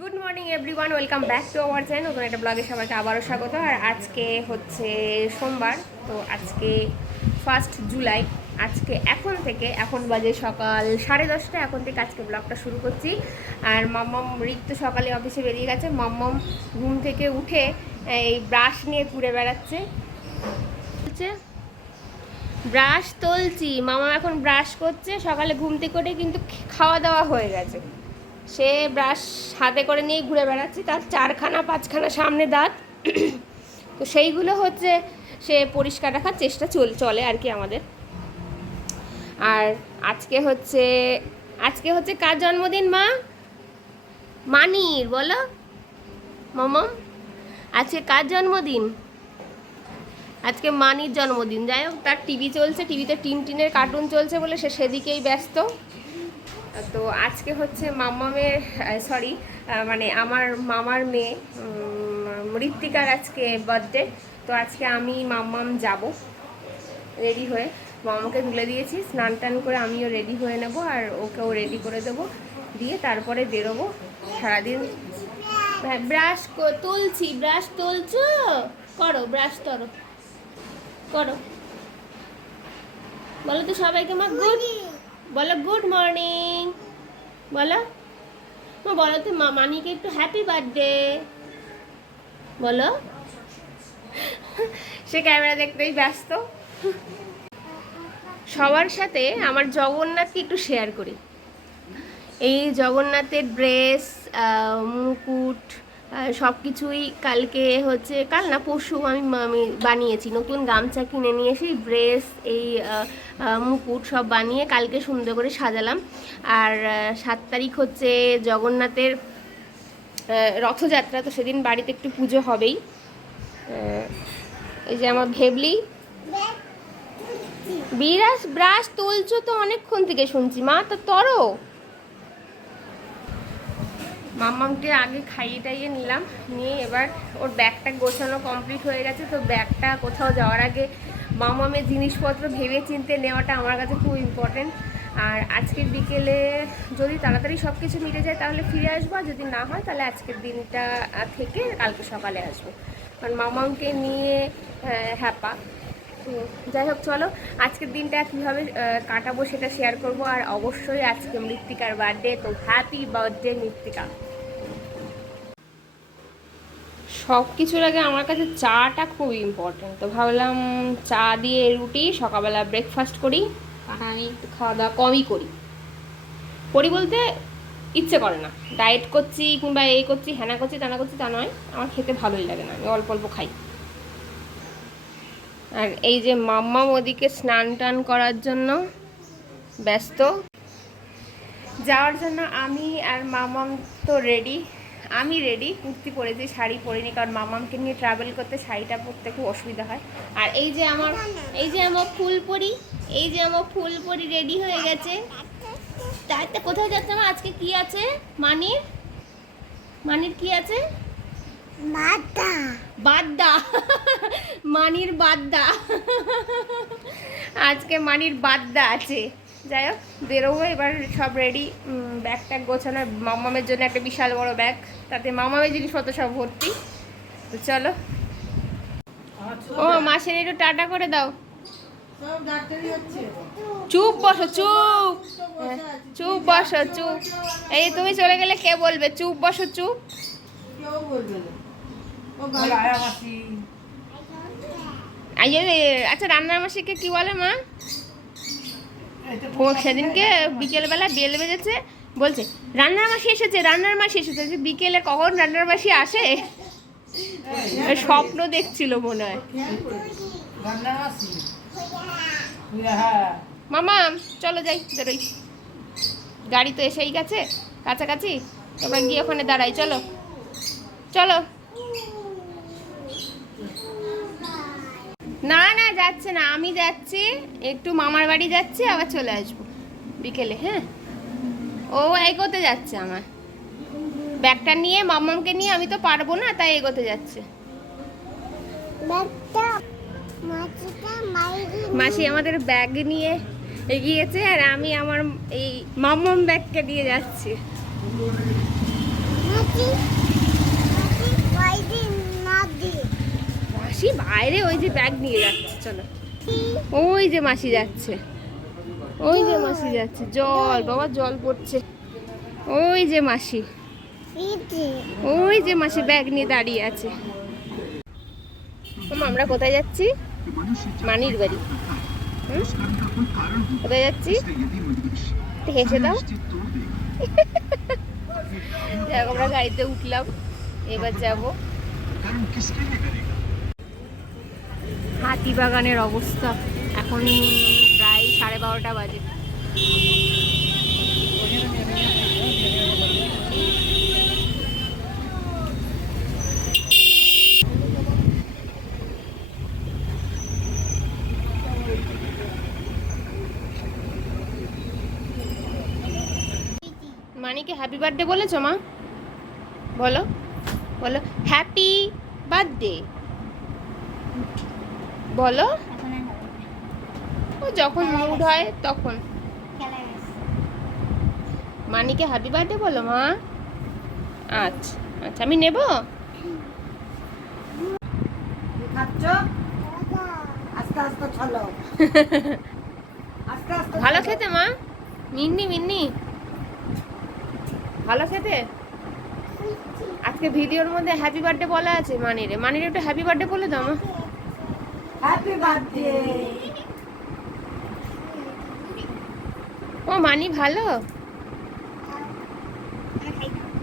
Good morning everyone, welcome back to our channel. নতুন একটা ব্লগে সবাইকে আবারও স্বাগত। আর আজকে হচ্ছে সোমবার, তো আজকে 1 জুলাই। আজকে এখন বাজে সকাল 10:30। এখন থেকে আজকে ব্লগটা শুরু করছি। আর মাম্মাম রিক্ত সকালে অফিসে বেরিয়ে গেছে। মাম্মাম ঘুম থেকে উঠে এই ব্রাশ নিয়ে ঘুরে বেড়াচ্ছে। ব্রাশ তুলছি, মামা এখন ব্রাশ করছে। সকালে ঘুম থেকে উঠে কিন্তু খাওয়া দাওয়া হয়ে গেছে। সে ব্রাশ হাতে করে নিয়ে ঘুরে বেড়াচ্ছে। তার 4-5খানা সামনে দাঁত, তো সেইগুলো হচ্ছে সে পরিষ্কার রাখার চেষ্টা চলে আর কি আমাদের। আর আজকে হচ্ছে কার জন্মদিন? মানির, বলো মামাম, আজকে কার জন্মদিন? আজকে মানির জন্মদিন। যাই হোক, তার টিভি চলছে, টিভিতে টিনের কার্টুন চলছে বলে সে সেদিকেই ব্যস্ত। তো আজকে হচ্ছে মানে আমার মামার মেয়ে ঋত্বিকার আজকে বার্থডে। তো আজকে আমি মাম্মাম যাব রেডি হয়ে। মামাকে তুলে দিয়েছি, স্নান টান করে আমিও রেডি হয়ে নেব, আর ওকেও রেডি করে দেবো, দিয়ে তারপরে বেরোবো সারাদিন। ব্রাশ তুলছি, ব্রাশ তুলছো? করো, ব্রাশ করো। বলো তো সবাইকে মা বলো গুড মর্নিং। বলো তো মানিকে একটু হ্যাপি বার্থডে বলো। সে ক্যামেরা দেখতেই ব্যস্ত। সবার সাথে আমার জগন্নাথকে একটু শেয়ার করি। এই জগন্নাথের ড্রেস, মুকুট, সব কিছুই কাল না পরশু আমি বানিয়েছি। নতুন গামছা কিনে নিয়ে এসে ড্রেস, এই মুকুট সব বানিয়ে কালকে সুন্দর করে সাজালাম। আর 7 তারিখ হচ্ছে জগন্নাথের রথযাত্রা, তো সেদিন বাড়িতে একটু পুজো হবেই। এই যে আমার ভেবলি ব্রাশ তুলছো তো অনেকক্ষণ থেকে শুনছি মা, তো তরো। মাম্মামকে আগে খাইয়ে টাইয়ে নিলাম, নিয়ে এবার ওর ব্যাগটা গোছানো কমপ্লিট হয়ে গেছে। তো ব্যাগটা কোথাও যাওয়ার আগে মাম্মামের জিনিসপত্র ভেবে চিনতে নেওয়াটা আমার কাছে খুব ইম্পর্টেন্ট। আর আজকের বিকেলে যদি তাড়াতাড়ি সব কিছু মিটে যায় তাহলে ফিরে আসবো, আর যদি না হয় তাহলে আজকের দিনটা থেকে কালকে সকালে আসবো, কারণ মাম্মামকে নিয়ে হ্যাপা। তো যাই হোক, চলো আজকের দিনটা কীভাবে কাটাবো সেটা শেয়ার করব। আর অবশ্যই আজকে মৃত্তিকার বার্থডে, তো হ্যাপি বার্থডে মৃত্তিকা। সব কিছুর আগে আমার কাছে চাটা খুব ইম্পর্টেন্ট, তো ভাবলাম চা দিয়ে রুটি সকালবেলা ব্রেকফাস্ট করি। কারণ আমি একটু খাওয়া দাওয়া কমই করি বলতে ইচ্ছে করে না। ডায়েট করছি কিংবা এই করছি, হ্যানা করছি, টানা করছি, তা নয়। আমার খেতে ভালোই লাগে না, আমি অল্প অল্প খাই। আর এই যে মাম্মাম ওদিকে স্নান টান করার জন্য ব্যস্ত, যাওয়ার জন্য আমি আর মাম্মাম তো রেডি। আমি রেডি, কুর্তি পরেছি, শাড়ি পরিনি, কারণ মাম্মামকে নিয়ে ট্রাভেল করতে শাড়িটা পরতে খুব অসুবিধা হয়। আর এই যে আমার ফুলপরি রেডি হয়ে গেছে। তাতে কোথায় যাচ্ছে আমার? আজকে কি আছে মানির কি আছে? বাদ্দা মানির বাদ্দা। আজকে মানির বাদ্দা আছে। যাই হোক, বেরোবো এবার, সব রেডি। ব্যাগ ট্যাগ গোছানো, মামামের জন্য একটা বিশাল বড় ব্যাগ, তাতে মামামের জিনিসপত্র সব ভর্তি। তো চলো। ও মাসের একটু টাটা করে দাও। চুপ বসো, চুপ বসো, চুপ। এই তুমি চলে গেলে কে বলবে? চুপ বসো, চুপ। আচ্ছা, রান্নার মাসিকে কি বলে মা? সেদিনকে বিকেলবেলা বেল বেজেছে, বলছে রান্নার মাসি এসেছে। বিকেলে কখন রান্নার মাসি আসে? স্বপ্ন দেখছিল মনে হয়। মামা চলো যাই, বেরোই। গাড়ি তো এসেই গেছে কাছাকাছি, তোমরা গিয়ে ওখানে দাঁড়াই। চলো। না যাচ্ছে না, আমি যাচ্ছি একটু মামার বাড়ি যাচ্ছি, আবার চলে আসবো বিকেলে। হ্যাঁ, ও এগোতে যাচ্ছে আমার ব্যাগটা নিয়ে, মাম্মামকে নিয়ে। আমি তো পারবো না, তাই এগোতে যাচ্ছে। মাসি আমাদের ব্যাগ নিয়ে এগিয়েছে, আর আমি আমার এই মাম্মাম ব্যাগকে দিয়ে যাচ্ছি। মাসি বাইরে ওই যে ব্যাগ নিয়ে যাচ্ছে, চলো। ওই যে মাসি যাচ্ছে, ওই যে মাসি যাচ্ছে, জল বাবা জল পড়ছে। ওই যে মাসি, ওই যে মাসি ব্যাগ নিয়ে দাঁড়িয়ে আছে। আমরা কোথায় যাচ্ছি? মানির বাড়ি। কোথায় যাচ্ছি? হেসে দাও। আমরা গাড়িতে উঠলাম, এবার যাব। হাতিবাগানের অবস্থা এখন প্রায় 12:30 বাজে। মানিকে হ্যাপি বার্থডে বলেছো মা? বলো বলো হ্যাপি বার্থডে বলো। ও যখন মুড হয় তখন। মানিকে হ্যাপি বার্থডে বলো মা। আচ্ছা আচ্ছা, আমি নেব। ভালো খেতে মা, মিন্নি মিন্নি ভালো খেতে। আজকে ভিডিওর মধ্যে হ্যাপি বার্থডে বলা আছে মানিরে। মানিরে একটু হ্যাপি বার্থডে বলে দাও মা। Happy birthday. ও মানি ভালো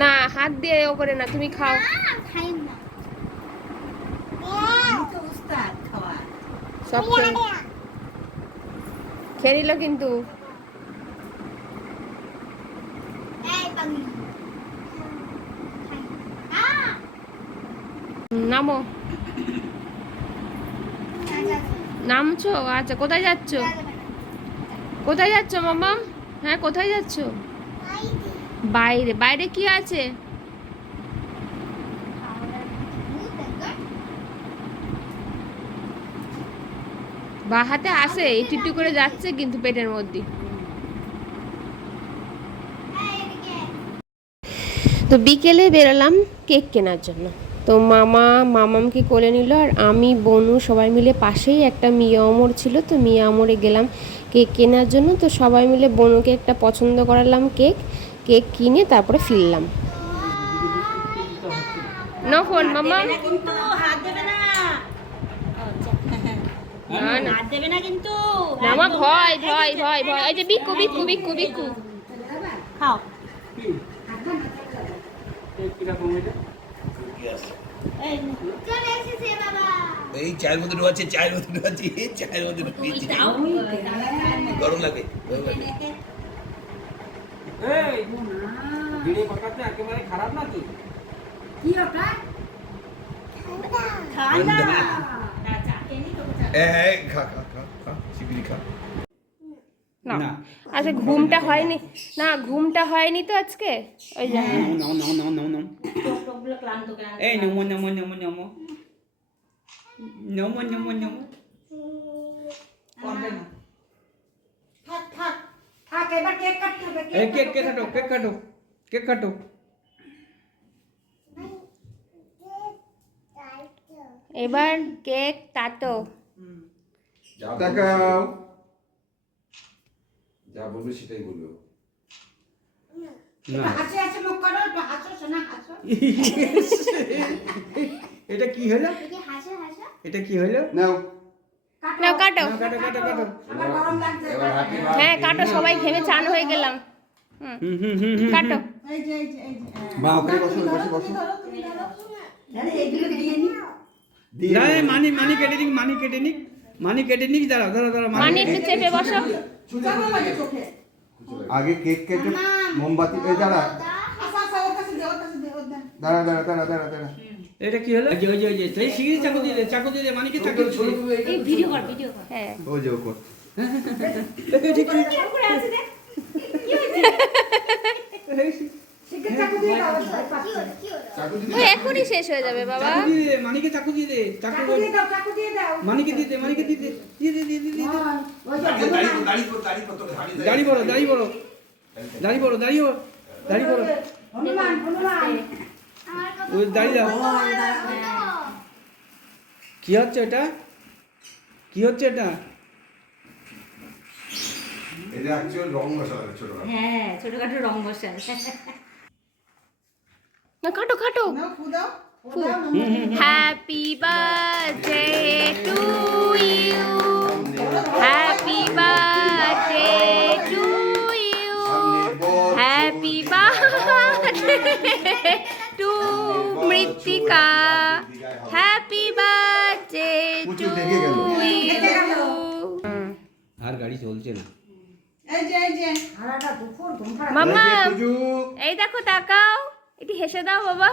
না, হাত দিয়ে ও করে না, তুমি খাও। সব খেয়ে নিল কিন্তু। নামো, নামছো? আচ্ছা, কোথায় যাচ্ছ? কোথায় যাচ্ছ মামা? হ্যাঁ কোথায় যাচ্ছ? বাইরে। বাইরে কি আছে? বা হাতে আসে একটু একটু করে যাচ্ছে কিন্তু পেটের মধ্যে। তো বিকেলে বেরোলাম কেক কেনার জন্য। তো মামামকে কোলে নিল, আর আমি বনু সবাই মিলে পাশেই একটা মিয়া অমর ছিল, তো মিয়া অমরে গেলাম কেক কেনার জন্য। তো সবাই মিলে বনুকে একটা পছন্দ করালাম কেক। কেক কিনে তারপরে ফিরলাম। নো ফোন মামা, না মা, ভয় ভয় ভয় ভয়। ওই যে বিকু বিকু বিকু বিকু খাও। এই চায়ের মধ্যে ঢোকাচ্ছে, চায়ের মধ্যে ঢোকাচ্ছি, চায়ের মধ্যে ঢুকিয়েছি। গরম লাগে। একেবারে খারাপ না তো। কি ওটা? খা খা খা খা, শিগগিরি খা। না আচ্ছা, ঘুমটা হয়নি না, ঘুমটা হয়নি তো আজকে, ওই জন্য। এই নমো নমো নমো নমো নমো নমো নমো। থাক থাক থাক, এবার কেক কাটতে হবে। কেক কাটো, কেক কাটো, কেক কাটো। এবার কেক কাটো। দেখাও, যা বলবে সেটাই বলবে। হাসি হাসি মুখ করো, হাসো শোনা, হাসো। এটা কি হলো? এটা কি হলো? নাও নাও কাটো। কাটো কাটো কাটো। আমার গরম লাগছে। এবার হ্যাপি বার্থডে। হ্যাঁ কাটো, সবাই ঘেমে চান হয়ে গেলাম। কাটো। এই যে এই যে এই যে মা ওখানে বসো, বসে বসো। তুমি ধরো। আরে এইগুলো দিয়ে নি। দিয়ে দাঁড়া, মানি কেটে নিক, মানি কেটে নিক, মানি কেটে নিক। দাঁড়া দাঁড়া দাঁড়া, মানি একটু চেপে বসো। আগে কেক কেটে মোমবাতি। এই দাঁড়া দাঁড়া দাঁড়া দাঁড়া দাঁড়া দাঁড়া। এটা কি হলো? ওই যে ওই যে তুই শিগগিরই চাকু দিয়ে দে, চাকু দিয়ে দে, মানিকে চাকু দিয়ে দে। এই ভিডিও কর, ভিডিও কর। হ্যাঁ ও যে ও কর। ঠিক ঠিক। করে আছে দেখ। কি হয়েছে? শিগগির চাকু দিয়ে দাও। চাকু দিদি ও এখনই শেষ হয়ে যাবে বাবা। চাকু দিয়ে দে, মানিকে চাকু দিয়ে দে, চাকু দিয়ে দাও, চাকু দিয়ে দাও। মানিকে দিয়ে দে, মানিকে দিয়ে দে, দিয়ে দে দিয়ে দে দিয়ে দে। দাড়ি বড়, দাড়ি বড়, দাড়ি বড়, দাড়ি বড়, দাড়ি বড়। ওই দাঁড়িয়ে যাও। কি হচ্ছে এটা? কি হচ্ছে এটা? এটা অ্যাকচুয়াল রং মশলা ছোট। হ্যাঁ, ছোটখাটো রং মশাল। না কাটো কাটো। Happy birthday to you, happy birthday to you, happy birthday to Mrittika, happy birthday to you. আর গাড়ি চলছে না। মাম্মা এই দেখো তাকাও, এটি হেসে দাও বাবা।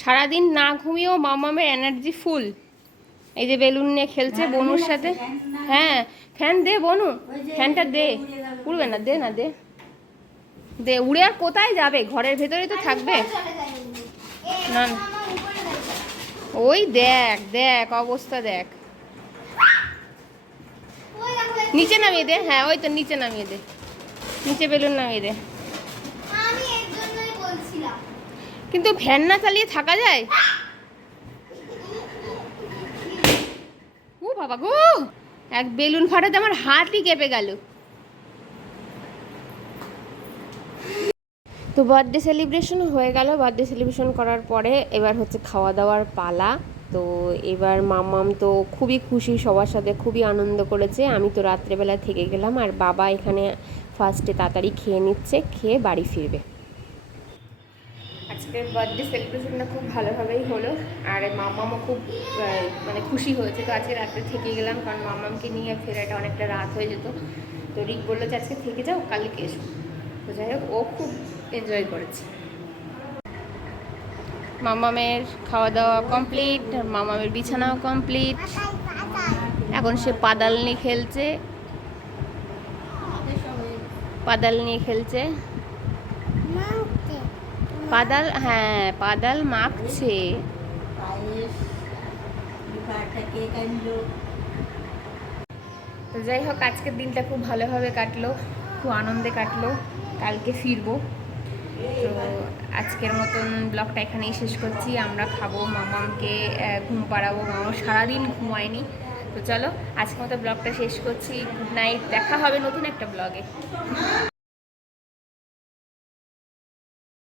সারাদিন না ঘুমিয়েও মামামের এনার্জি ফুল। এই যে বেলুন নিয়ে খেলছে বনুর সাথে। হ্যাঁ ফ্যান দে বনু, ফ্যানটা দে। উড়বে না, দে না, দে দে। উড়ে আর কোথায় যাবে, ঘরের ভেতরেই তো থাকবে। না না। ওই দেখ দেখ অবস্থা দেখ। নিচে নামিয়ে দে, হ্যাঁ ওই তো নিচে নামিয়ে দে, নিচে বেলুন নামিয়ে দে। আমি এর জন্যই বলছিলাম। কিন্তু ফ্যান না চালিয়ে থাকা যায়? ও বাবা গো, এক বেলুন ফাটাতে আমার হাতই কেঁপে গেল। তো বার্থডে সেলিব্রেশন হয়ে গেল। বার্থডে সেলিব্রেশন করার পরে এবার হচ্ছে খাওয়া দাওয়ার পালা। তো এবার মাম্মাম তো খুবই খুশি, সবার সাথে খুবই আনন্দ করেছে। আমি তো রাত্রেবেলা থেকে গেলাম, আর বাবা এখানে ফার্স্টে তাড়াতাড়ি খেয়ে নিচ্ছে, খেয়ে বাড়ি ফিরবে। আজকের বার্থডে সেলিব্রেশনটা খুব ভালোভাবেই হলো, আর মাম্মামও খুব মানে খুশি হয়েছে। তো আজকে রাত্রে থেকে গেলাম, কারণ মাম্মামকে নিয়ে ফেরাটা অনেকটা রাত হয়ে যেত। তো রিক বললো যে আজকে থেকে যাও, কালকে এসো। তো যাই হোক, ও খুব এনজয় করেছে। মামামের খাওয়া দাওয়া কমপ্লিট, মামামের বিছানাও কমপ্লিট। এখন সে পাদাল নিয়ে খেলছে, পাদাল নিয়ে খেলছে। পাদাল, হ্যাঁ পাদাল মাখছে। তো যাই হোক, আজকের দিনটা খুব ভালোভাবে কাটলো, খুব আনন্দে কাটলো। কালকে ফিরবো। তো আজকের মতন ব্লগটা এখানেই শেষ করছি। আমরা খাবো, মামামকে ঘুম পাড়াবো, মামা সারাদিন ঘুমায়নি। তো চলো আজকের মতো ব্লগটা শেষ করছি। গুড নাইট, দেখা হবে নতুন একটা ব্লগে।